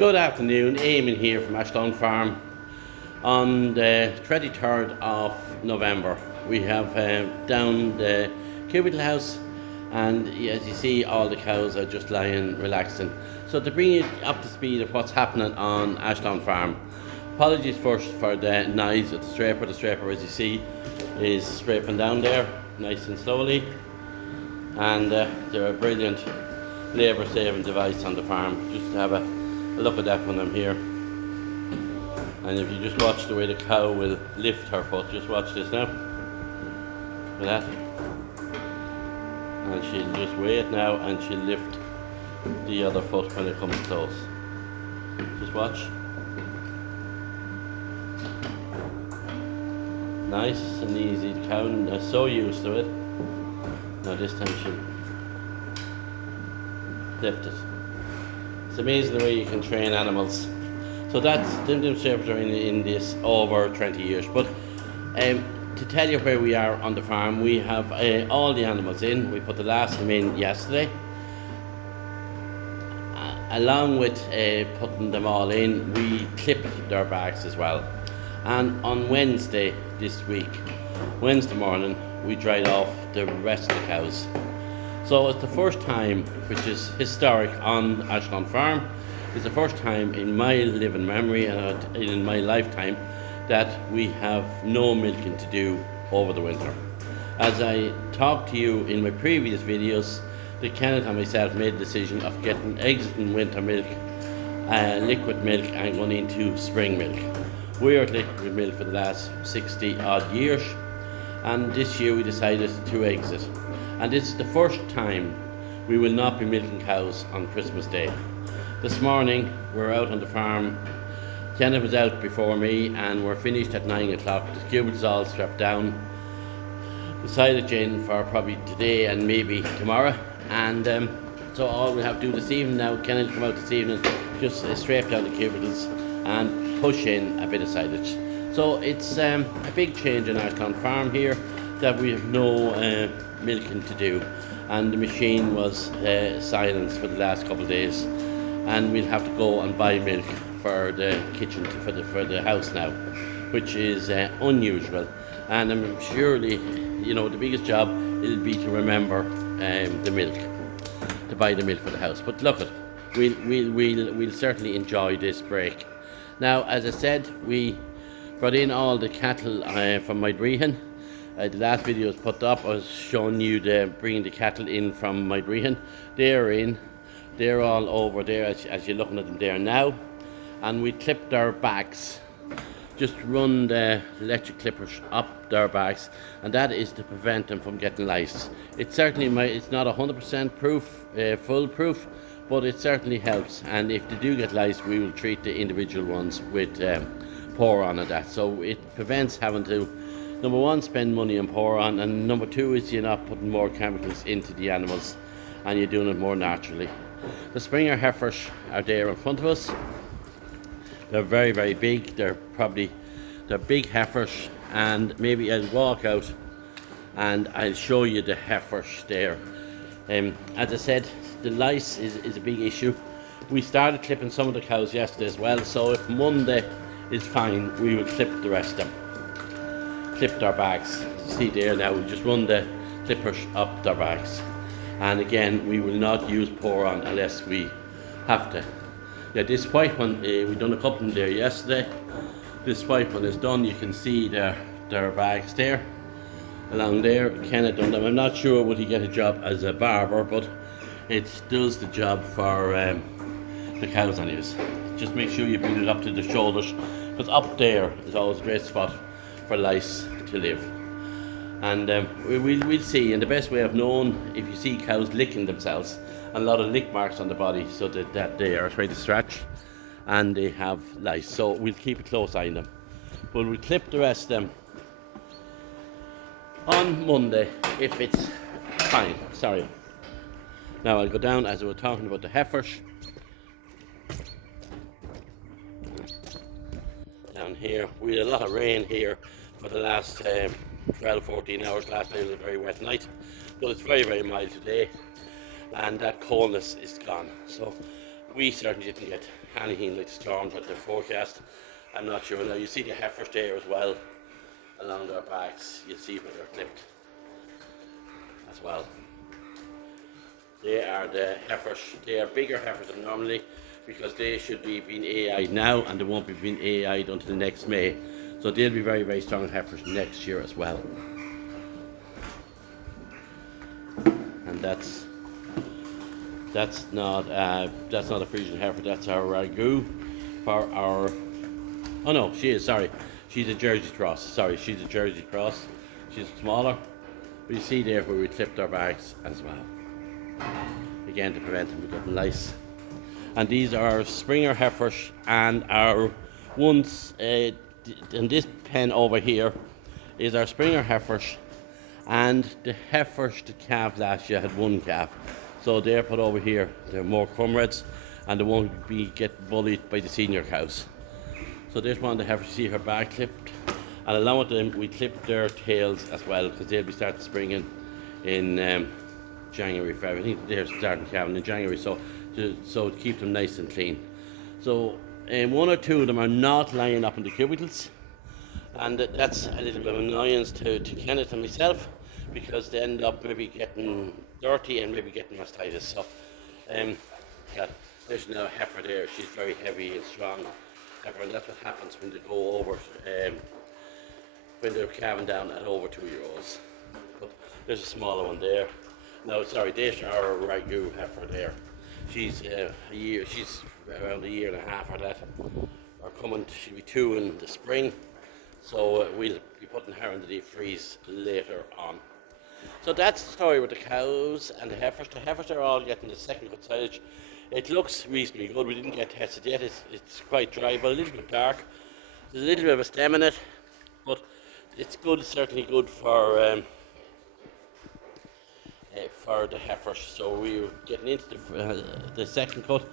Good afternoon, Eamon here from Ashdown Farm. On the 23rd of November, we have down the cubicle house, and as you see, all the cows are just lying relaxing. So to bring you up to speed of what's happening on Ashdown Farm, apologies first for the noise of the scraper. The scraper, as you see, is scraping down there nice and slowly, and they're a brilliant labour saving device on the farm. Just to have a look at that when I'm here. And if you just watch the way the cow will lift her foot, just watch this now. Look at that. And she'll just wait now and she'll lift the other foot when it comes close. Just watch. Nice and easy. The cow is so used to it. Now this time she'll lift it. It's amazing the way you can train animals. So that's them scrapers are in this over 20 years. But to tell you where we are on the farm, we have all the animals in. We put the last of them in yesterday. Along with putting them all in, we clip their backs as well. And on Wednesday this week, Wednesday morning, we dried off the rest of the cows. So it's the first time, which is historic on Ashdown Farm. It's the first time in my living memory and in my lifetime that we have no milking to do over the winter. As I talked to you in my previous videos, the Kenneth and myself made the decision of exiting winter milk, liquid milk, and going into spring milk. We're at liquid milk for the last 60 odd years, and this year we decided to exit. And this is the first time we will not be milking cows on Christmas Day. This morning we're out on the farm. Kenneth was out before me and we're finished at 9 o'clock. The cubicles all strapped down. Decided in for probably today and maybe tomorrow. And so all we have to do this evening now, Kenneth will come out this evening, just scrape down the cubicles and push in a bit of silage. So it's a big change in Ashdown Farm here, that we have no milking to do, and the machine was silenced for the last couple of days, and we'll have to go and buy milk for the kitchen for the house now, which is unusual. And I'm surely, you know, the biggest job will be to remember the milk, to buy the milk for the house. But look, we'll certainly enjoy this break. Now, as I said, we brought in all the cattle from Moydrehan. The last video was put up. I was showing you bringing the cattle in from Moydrehan. They're in. They're all over there as you're looking at them there now. And we clipped their backs. Just run the electric clippers up their backs, and that is to prevent them from getting lice. It certainly it's not 100% foolproof, but it certainly helps. And if they do get lice, we will treat the individual ones with Pour-On and that. So it prevents having to, number one, spend money on Pour-On, and number two is you're not putting more chemicals into the animals and you're doing it more naturally. The Springer heifers are there in front of us. They're very, very big. They're big heifers, and maybe I'll walk out and I'll show you the heifers there. As I said, the lice is a big issue. We started clipping some of the cows yesterday as well, so if Monday is fine, we will clip the rest of them. Clip their backs. See there now, we just run the clippers up their backs. And again, we will not use Pour-On unless we have to. Yeah, this white one, we done a couple of them there yesterday. This white one is done. You can see their bags there, along there. Kenneth done them. I'm not sure would he get a job as a barber, but it does the job for the cows anyways. Just make sure you bring it up to the shoulders, because up there is always a great spot for lice to live. And we'll see. And the best way of knowing, if you see cows licking themselves, a lot of lick marks on the body, so that they are trying to stretch and they have lice. So we'll keep a close eye on them. But we'll clip the rest of them on Monday if it's fine. Sorry. Now I'll go down, as we were talking about the heifers. Down here, we had a lot of rain here for the last 12-14 hours. Last night was a very wet night, but it's very, very mild today, and that coldness is gone. So We certainly didn't get anything like the storms that they forecast. I'm not sure. Now you see the heifers there as well, along their backs. You see where they're clipped as well. They are the heifers. They are bigger heifers than normally because they should be being AI'd now and they won't be being AI'd until next May. So they'll be very, very strong heifers next year as well. And that's not a Frisian heifer. That's our ragu for our. Oh no, she is. Sorry, she's a Jersey cross. Sorry, she's a Jersey cross. She's smaller. But you see there where we clipped our bags as well. Again to prevent them from getting lice. And these are Springer heifers and our ones. And this pen over here is our Springer heifers. And the heifers, the calf last year had one calf. So they're put over here. They're more comrades and they won't be get bullied by the senior cows. So there's one of the heifers. You see her back clipped. And along with them, we clipped their tails as well because they'll be starting springing in January, February. I think they're starting calving in January, so to keep them nice and clean. So one or two of them are not lying up in the cubicles, and that's a little bit of annoyance to Kenneth and myself because they end up maybe getting dirty and maybe getting mastitis. So there's no heifer there. She's very heavy and strong heifer, and that's what happens when they go over. When they're calving down at over 2-year-olds. But there's a smaller one there. No, sorry, there's our ragu heifer there. She's she's around a year and a half or that. She'll be 2 in the spring. So we'll be putting her in the deep freeze later on. So that's the story with the cows and the heifers. The heifers are all getting the second cut silage. It looks reasonably good. We didn't get tested yet. It's quite dry, but a little bit dark. There's a little bit of a stem in it, but it's good, certainly good for the heifers. So we're getting into the second cut,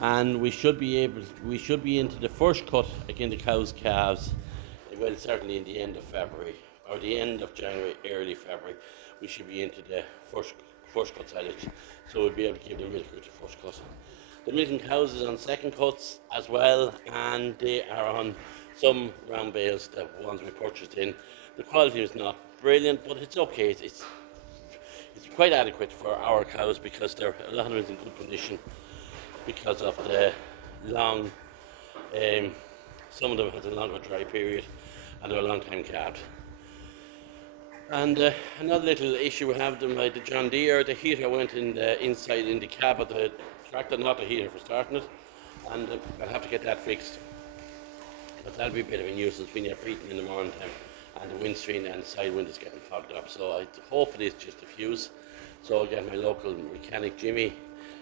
and we should be into the first cut again, the cows, calves. Well, certainly in the end of February or the end of January, early February, we should be into the first cut silage. So we'll be able to give the milk with the first cut. The milking cows is on second cuts as well, and they are on some round bales, the ones we purchased in. The quality is not brilliant, but it's okay. It's quite adequate for our cows because a lot of them is in good condition because of the long, some of them had a longer dry period and they're a long time calved. And another little issue we have them by the John Deere, the heater went inside in the cab of the tractor, not the heater for starting it, and I'll have to get that fixed. But that'll be a bit of a nuisance when you're freezing in the morning time and the windscreen and the side wind is getting fogged up. So hopefully it's just a fuse. So again, my local mechanic Jimmy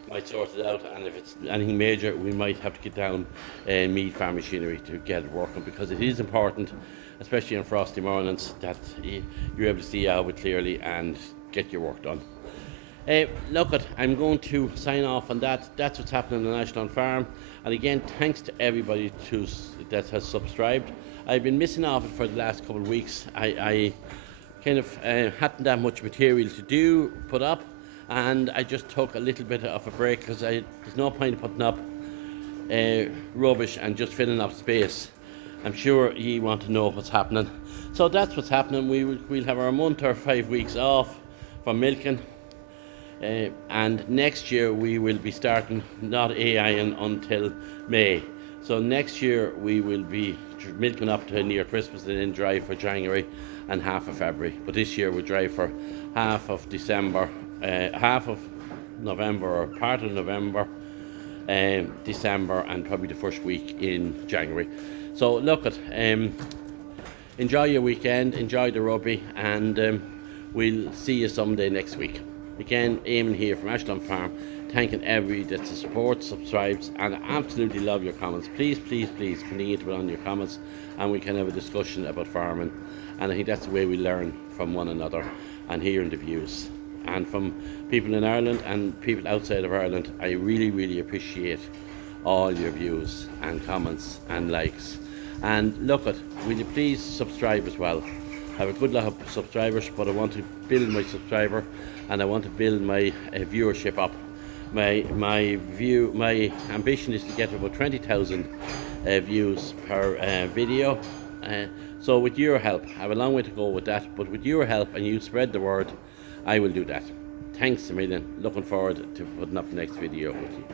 might sort it out, and if it's anything major we might have to get down Mead Farm Machinery to get it working, because it is important, especially on frosty mornings, that you're able to see out clearly and get your work done. Look, I'm going to sign off on that. That's what's happening on the Ashdown Farm. And again, thanks to everybody that has subscribed. I've been missing off it for the last couple of weeks. I kind of hadn't that much material to put up, and I just took a little bit of a break because there's no point in putting up rubbish and just filling up space. I'm sure you want to know what's happening. So that's what's happening. We'll have our month or 5 weeks off from milking. And next year we will be starting not AIing until May. So next year we will be milking up to near Christmas and then dry for January and half of February. But this year we'll dry for half of December, half of November or part of November, December, and probably the first week in January. So look enjoy your weekend, enjoy the rugby, and we'll see you someday next week. Again, Eamon here from Ashdown Farm, thanking everybody that supports, subscribes, and I absolutely love your comments. Please, please, please continue to put on your comments and we can have a discussion about farming. And I think that's the way we learn from one another and hearing the views. And from people in Ireland and people outside of Ireland, I really, really appreciate all your views and comments and likes. And look, will you please subscribe as well? I have a good lot of subscribers, but I want to build my subscriber and I want to build my viewership up. My ambition is to get about 20,000 views per video. So with your help, I have a long way to go with that, but with your help and you spread the word, I will do that. Thanks a million. Looking forward to putting up the next video with you.